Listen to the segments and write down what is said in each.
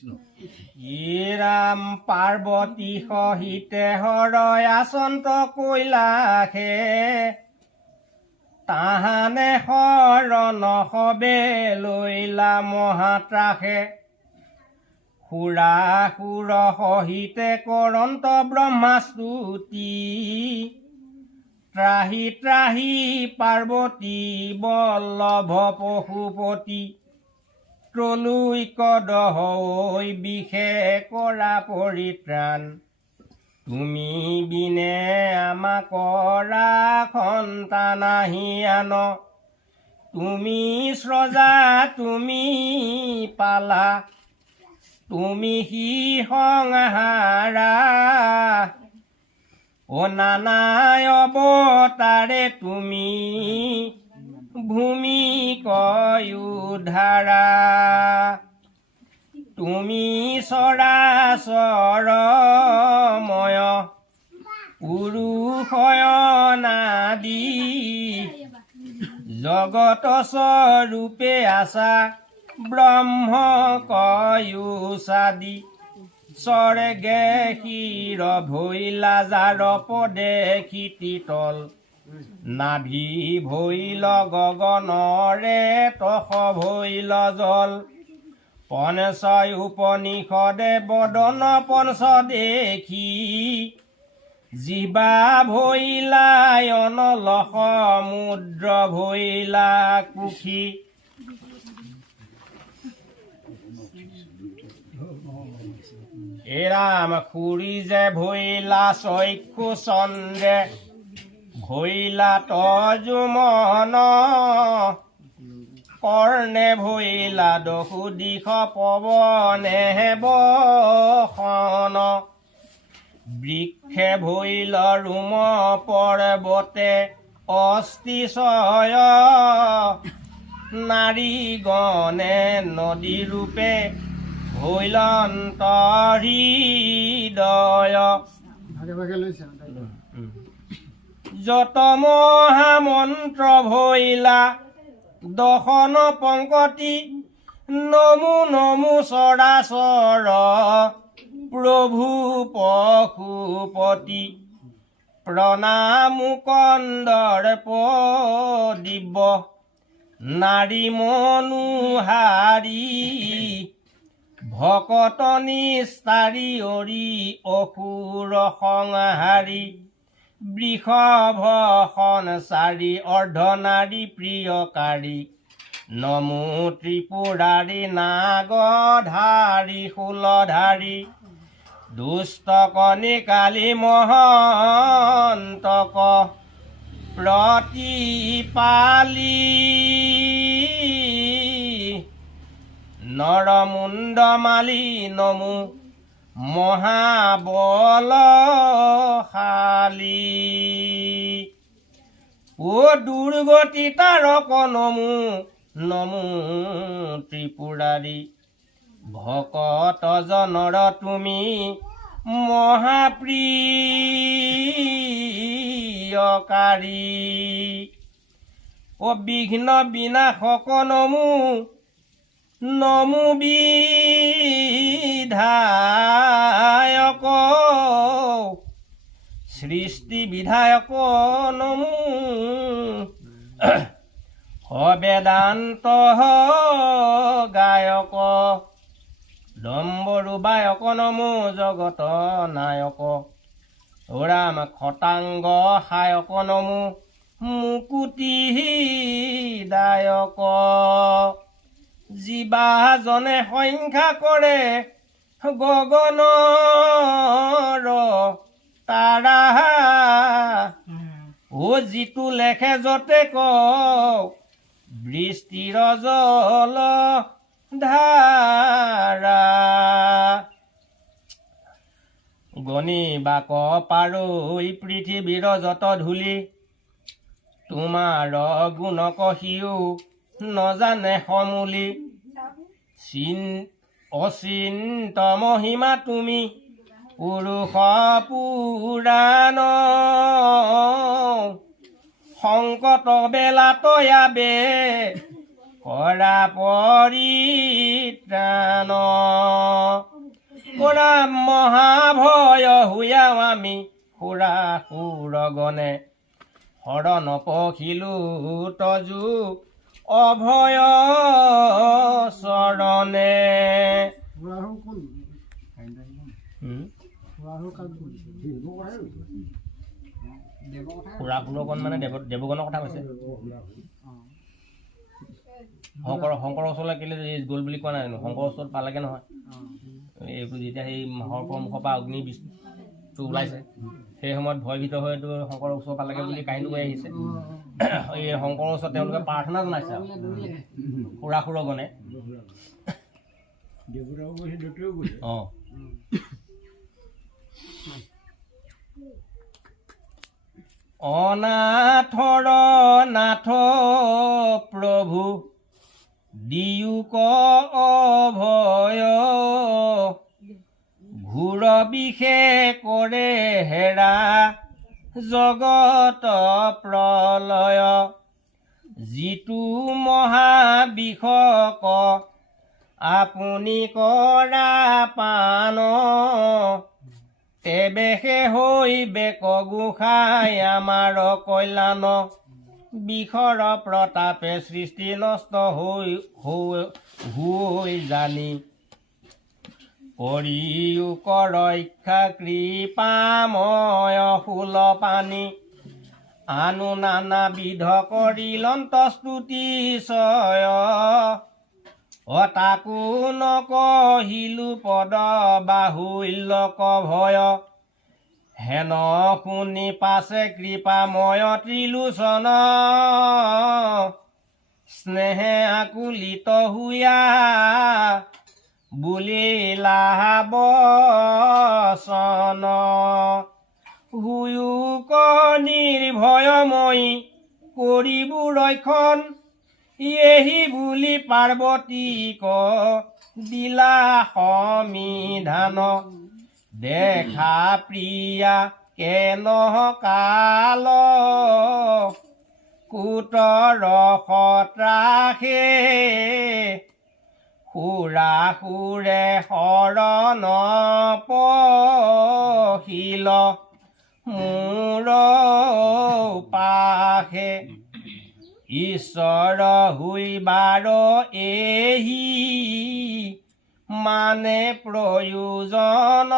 ৰাম পাৰ্বতী সহিতে হৰয় আচন্ত কৈলাসে তাহানে শৰণ সবে লৈলা মহাত্ৰাসে সুৰাসুৰ সহিতে কৰন্ত ব্ৰহ্মাস্তুতি ত্ৰাহি ত্ৰাহি পাৰ্বতী বল্লভ পশুপতি ত্ৰলৈকদহৈ বিষে কৰা পৰিত্ৰাণ তুমি বিনে আমাক কৰা সন্তান আহি আন তুমি স্ৰজা তুমি পালা তুমি সি সংহাৰা অ নানায় অৱতাৰে তুমি ভূমি কয়ুধাৰা তুমি চৰাচৰময় পুৰুষয়নাদি জগত স্বৰূপে আছা ব্ৰহ্ম কয়ুচাদি স্বৰ্গে শিৰ ভৈলা যাৰ পদে ক্ষিতিতল নাভি ভৈল গগনৰে তস ভৈল জল পঞ্চয় উপনিষদে বদন পঞ্চ দেখি জিবা ভৈলা অনল সমুদ্ৰ ভৈলা কুশি এৰাম খুৰি যে ভৈলা চক্ষু চন্দ্ৰে ভৈলা তজুমন কৰ্ণে ভৈলা দহু দিশ পৱনে বসন বৃক্ষে ভৈল ৰোম পৰ্বতে অস্তিশয় নাৰী গণে নদী ৰূপে ভৈলন্ত হৃদয় যত মহামন্ত্ৰ ভৈলা দশন পংকতি নমো নমো চৰাচৰ প্ৰভু পশুপতি প্ৰণামো কন্দৰ্প দিব্য নাৰী মনোহাৰী ভকত নিস্তাৰী অৰি অসুৰ সংহাৰী বৃষভ সনচাৰী অৰ্ধনাৰী প্ৰিয়কাৰী নমো ত্ৰিপুৰাৰী নাগধাৰী শূলধাৰী দুষ্ট কণিকালী মহন্তক প্ৰতিপালী নৰমুণ্ডমালী নমো মহাবলশালী ও দুৰ্গতি তাৰক নমো নমো ত্ৰিপুৰাৰী ভকত জনৰ তুমি মহাপ্ৰিয়কাৰী ও বিঘ্ন বিনাশক নমো নমো বিধায়ক সৃষ্টি বিধায়ক নমো বেদান্ত গায়ক ডম্বৰুবায়ক নমো জগত নায়ক ৰাম খটাংগ সায়ক নমো মুকুতি দায়ক জীৱাজনে সংখ্যা কৰে গগনৰ তাৰা ও যিটো লেখে যতে কওঁ বৃষ্টিৰ জল ধাৰা গণিবাক পাৰৈ পৃথিৱীৰ যত ধূলি তোমাৰ গুণক সিও নজানে সমূলি অচিন্ত মহিমা তুমি পুৰুষ পুৰাণ সংকট বেলা তয়াবে কৰা পৰিত্ৰাণ ৰাম মহাভয় হুয়াও আমি সুৰা সুৰগণে শৰণ পখিলো তজু অভয় চৰণে। সুৰা সুৰগণ মানে দেৱগণৰ কথা কৈছে। শংকৰ ওচৰলৈ কেলে গ'ল বুলি কোৱা নাই জানো? শংকৰ ওচৰত পালেগে নহয়। এইটো যেতিয়া সেই সৰ্পৰ মুখৰ পৰা অগ্নি বীজটো ওলাইছে সেই সময়ত ভয়ভীত হয়তো শংকৰৰ ওচৰ পালেগে বুলি কাহিনী কৈ আহিছে। এই শংকৰৰ ওচৰত তেওঁলোকে প্ৰাৰ্থনা জনাইছে আৰু সুৰা সুৰগণে। অঁ অনাথৰ নাথ প্ৰভু দিয়োক অভয় ঘোৰ বিষে কৰে হেৰা জগত প্ৰলয় যিটো মহাবিষক আপুনি কৰা পান তেবেহে হৈবে কগোসাই আমাৰ কল্যাণ বিষৰ প্ৰতাপে সৃষ্টি নষ্ট হৈ জানি কৰিও ৰক্ষা কৃপাময় ফুল পানী আনু নানাবিধ কৰিলন্ত স্তুতি চয় তাকো নকহিলো পদ বাহুল্যক ভয় হেন শুনি পাছে কৃপাময় ত্ৰিলোচন স্নেহে আকুলিত হুয়া বুলিলা বচন হুয়ুক নিৰ্ভয়ময়ী কৰিব ৰক্ষণ এহি বুলি পাৰ্বতীক দিলা সমিধান দেখা প্ৰিয়া কেন কাল কুটৰ সত্ৰাসে সুৰা সুৰে শৰণ পখিল মোৰ পাশে ঈশ্বৰ হুইবাৰ এহি মানে প্ৰয়োজন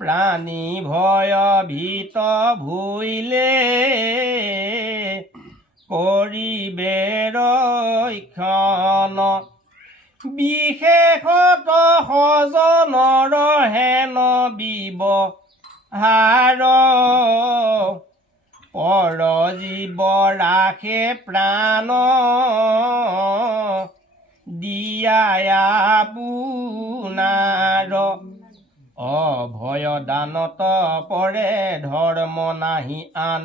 প্ৰাণী ভয় ভীত ভুইলে কৰিবে ৰক্ষণ বিশেষত সজনৰ হেন ব্যৱহাৰ পৰ জীৱ ৰাখে প্ৰাণ দিয়াই আপোনাৰ অভয় দানত পৰে ধৰ্ম নাহি আন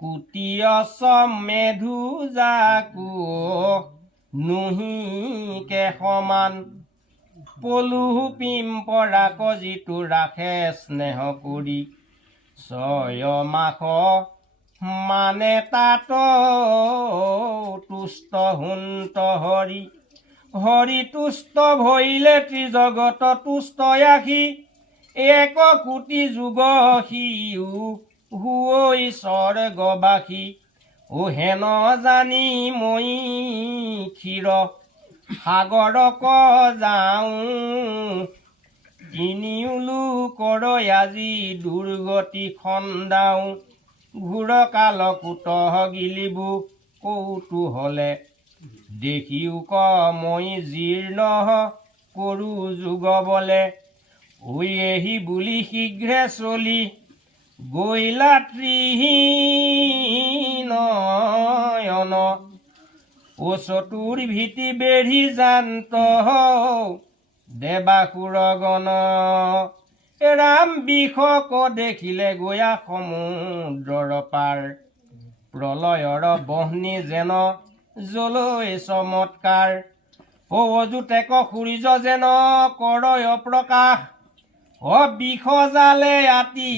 কুটিয়চ মেধু জাকো নুহিকে সমান পলু পিম্পৰাক যিটো ৰাখে স্নেহ কৰি ছয় মাস মানে তাত তুষ্ট হুন্ত হৰি হৰি তুষ্ট ভৈলে ত্ৰিজগত তুষ্ট আখি এক কোটি যুগ সিও হুই স্বৰ্গবাসী ও হেন জানি মই ক্ষীৰ সাগৰক যাওঁ তিনিওলো কৰ আজি দুৰ্গতি খন্দাওঁ ঘূৰ কাল কুটহ গিলিবু কৌতূহলে দেখিও ক মই জীৰ্ণ কৰো যুগ বলে ঐ এহি বুলি শীঘ্ৰে চলি গৈলা ত্ৰিহীনয়ন ও চতুৰ্ভীতি বেঢ়ি জান্ত দেৱাসুৰগণ ৰাম বিষক দেখিলে গয়া সমুদ্ৰৰ পাৰ প্ৰলয়ৰ বহ্নি যেন জলৈ চমৎকাৰ অযুতেক সূৰ্য যেন কৰয় প্ৰকাশ বিষ জালে আতি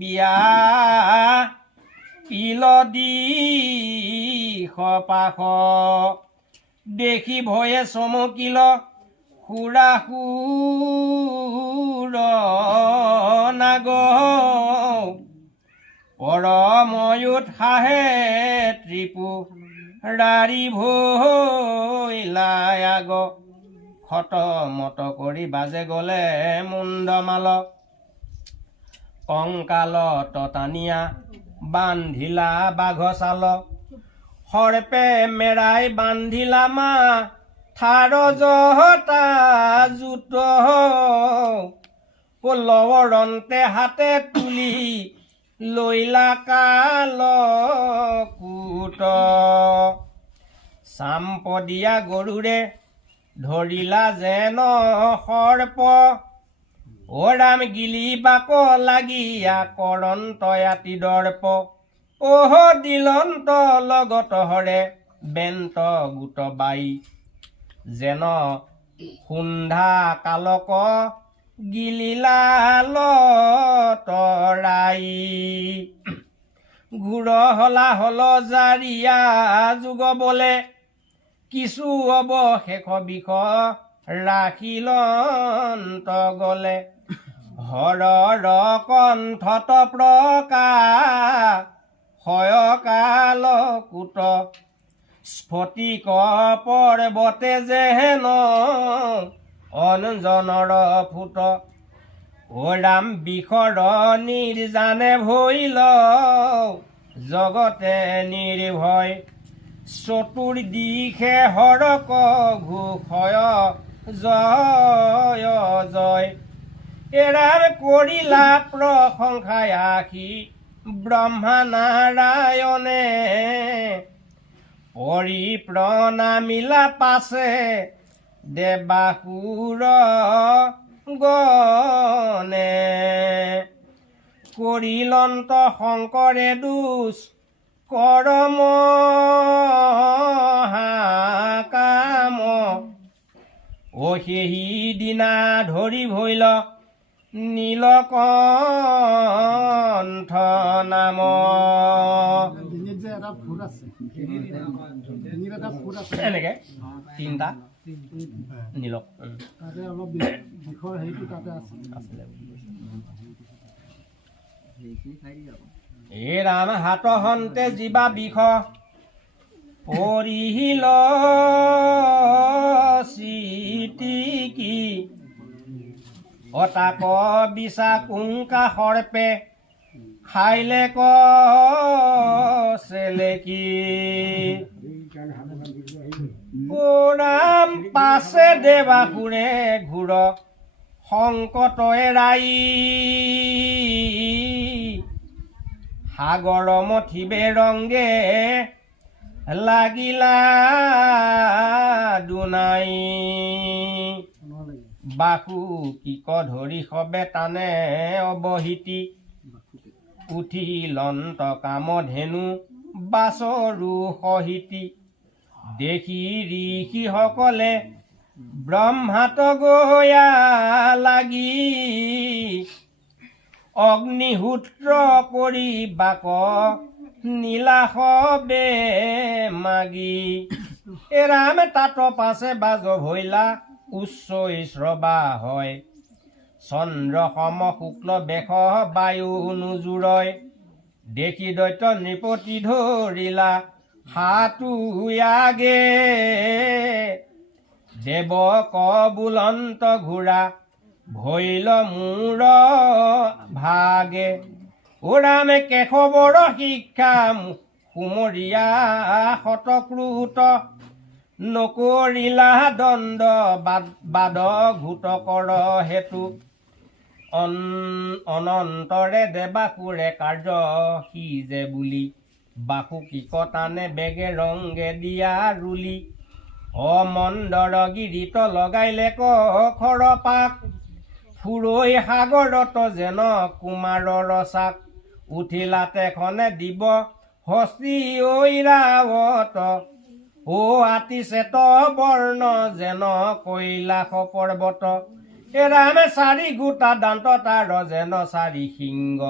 বিয়া পিল দি সপাশ দেখি ভয়ে চমকিল সুৰাসুৰ নাগ পৰময়ুৎসাহে ত্ৰিপুৰাৰী ভৈলাই আগ খতমত কৰি বাজে গলে মুণ্ডমাল কংকালত টানিয়া বান্ধিলা বাঘ চাল সৰ্পে মেৰাই বান্ধিলা মা থাৰ জহতা জুত লৱৰন্তে হাতে তুলি লৈলা কাল কুট চাম্পদিয়া গৰুৰে ধৰিলা যেন সৰ্প ওৰাম গিলি বাক লাগিয়া কৰন্ত আতি দৰ্প অহ দিলন্ত লগত হৰে বেন্ত গোট বাই যেন সুন্ধা কালক গিলিলা লতৰাই ঘূৰ হলা হল জাৰিয়া যুগ বলে কিছু অৱশেষ বিষ ৰাখিলন্ত গলে হৰৰ কণ্ঠত প্ৰকাশ কাল কুট স্ফটিক পৰ্বতে যেন অঞ্জনৰ ফুট ওৰাম বিষৰ নিৰ্জানে ভৈল জগতে নিৰ্ভয় চতুৰ্দিশে হৰক ঘোষয় জয় জয় এৰাৰ কৰিলা প্ৰশংসায় আশী ব্ৰহ্মা নাৰায়ণে পৰিপ্ৰণামিলা পাছে দেৱাসুৰ গণে কৰিলন্ত শংকৰে দুষ কৰম কাম অ সেই দিনা ধৰি ভৈল নীলকণ্ঠ নাম এনেকে তিনিটা নীলক এ ৰাম হাত হন্তে জীৱা বিষ পৰিহিল চিটিকি অতাক বিছা কুংকা সৰ্পে খাইলে চেলেকি ৰাম পাছে দেৱাসুৰে ঘূৰ সংকট এৰাই সাগৰ মথিবে ৰংগে লাগিলা দুনাই বাসু কিক ধৰি সবে টানে অৱহিতি উঠিলন্ত কামধেনু বাছৰু সহিতি দেখি ঋষিসকলে ব্ৰহ্মাত গয়া লাগি অগ্নিহোত্ৰ কৰি বাক নীলাসবে মাগি এৰাম তাত পাছে বাজ ভৈলা উচ্চ শ্ৰৱা হয় চন্দ্ৰ সম শুক্ল বেশ বায়ু নোজোৰয় দেখি দৈত্য নৃপতি ধৰিলা হাতু আগে দেৱ কবুলন্ত ঘোৰা ভৈল মূৰ ভাগে ওৰামে কেশৱৰ শিক্ষা সুমৰীয়া শতক্ৰুত নকৰিলা দণ্ড বাদ ঘূতকৰ হেতু অনন্তৰে দেৱাসুৰে কাৰ্য সিজে বুলি বাসু কিকটানে বেগে ৰংগে দিয়া ৰুলি অমন্দৰ গিৰিত লগাইলে কখৰ পাক ফুৰৈ সাগৰত যেন কুমাৰৰ চাক উঠিলা তেখনে দিব হস্তি ঐৰাৱত ও আতি চেত বৰ্ণ যেন কৈলাস পৰ্বত এৰামে চাৰি গোটা দান্ত তাৰ যেন চাৰি সিংহ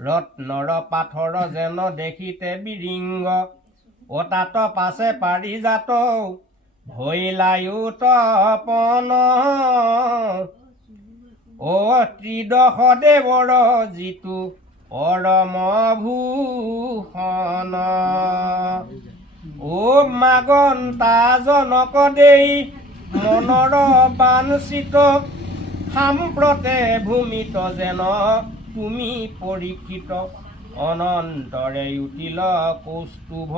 ৰত্নৰ পাথৰ যেন দেখিতে বিৰিংগ অ তাত পাছে পাৰিজাত হৈলায়ু তপন ত্ৰিদশ দেৱৰ যিটো পৰম ভূষণ মাগন্তা জনক দেই মনৰ বাঞ্ছিত সাম্প্ৰতে ভূমিত যেন তুমি পৰীক্ষিত অনন্তৰে উঠিল কৌস্তুভ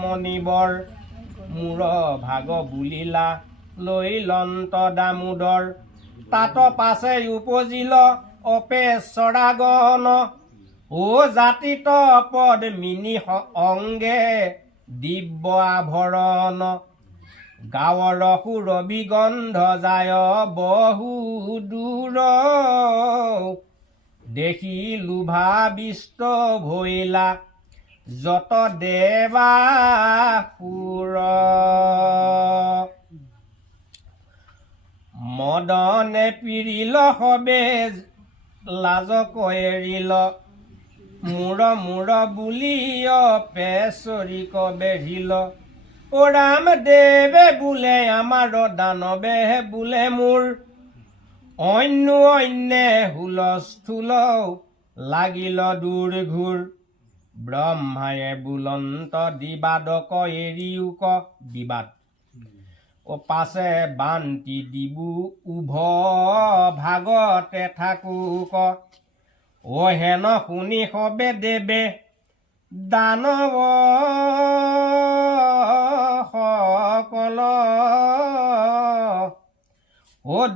মণিবৰ মূৰ ভাগ বুলিলা লৈলন্ত দামোদৰ তাত পাছে উপজিল অপেশ্বৰাগণ জাতিত পদ্মিনী অংগে দিব্য আভৰণ গাঁৱৰ সুৰভিগন্ধ যায় বহু দূৰ দেখি লোভাবিষ্ট ভৈলা যত দেৱাসুৰ মদনে পিৰিল সবে লাজক এৰিল মূৰ বুলি পেচৰিক বেঢ়িল ৰাম দেৱে বোলে আমাৰ দানৱে বোলে মোৰ অন্যে হুলস্থুল লাগিল দূৰ ঘূৰ ব্ৰহ্মায়ে বুলন্ত দিবাদক এৰিউক বিবাদ পাছে বান্তি দিবু উভ ভাগতে থাকুক হেন শুনি সবে দেৱে দানৱ সকল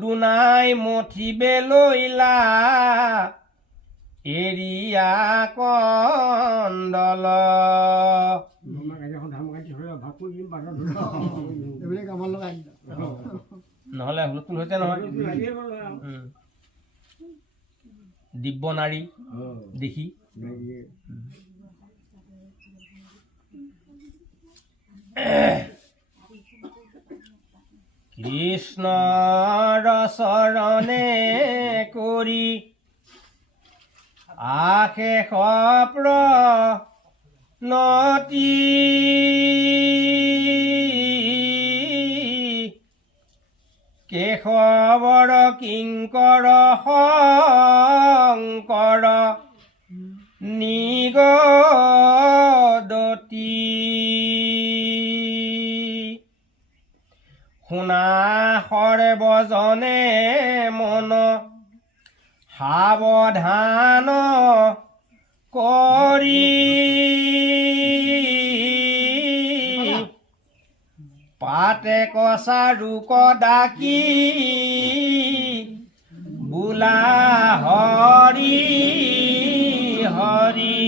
দুনাই মঠিবে লৈলা এৰিয়া কন্দল নহলে হুলস্থুল হৈছে নহয় দিব্য নাৰী দেখি কৃষ্ণৰ চৰণে কৰি আশেষ প্ৰণতি কেশৱৰ কিংকৰ শংকৰ নিগদতি শুনা সৰ্বজনে মন সাৱধান কৰি পাতে কচা ৰুক ডাকি বোলা হৰি হৰি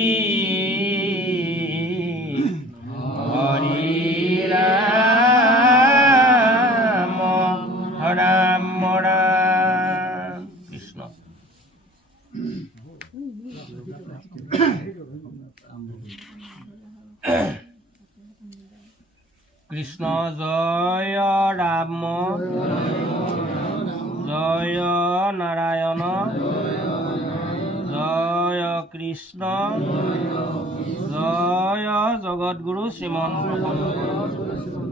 হৰি ৰাম ৰাম ৰাম কৃষ্ণ কৃষ্ণ জয় ৰাম জয় নাৰায়ণ জয় কৃষ্ণ জয় জগতগুৰু শ্ৰীমন্ত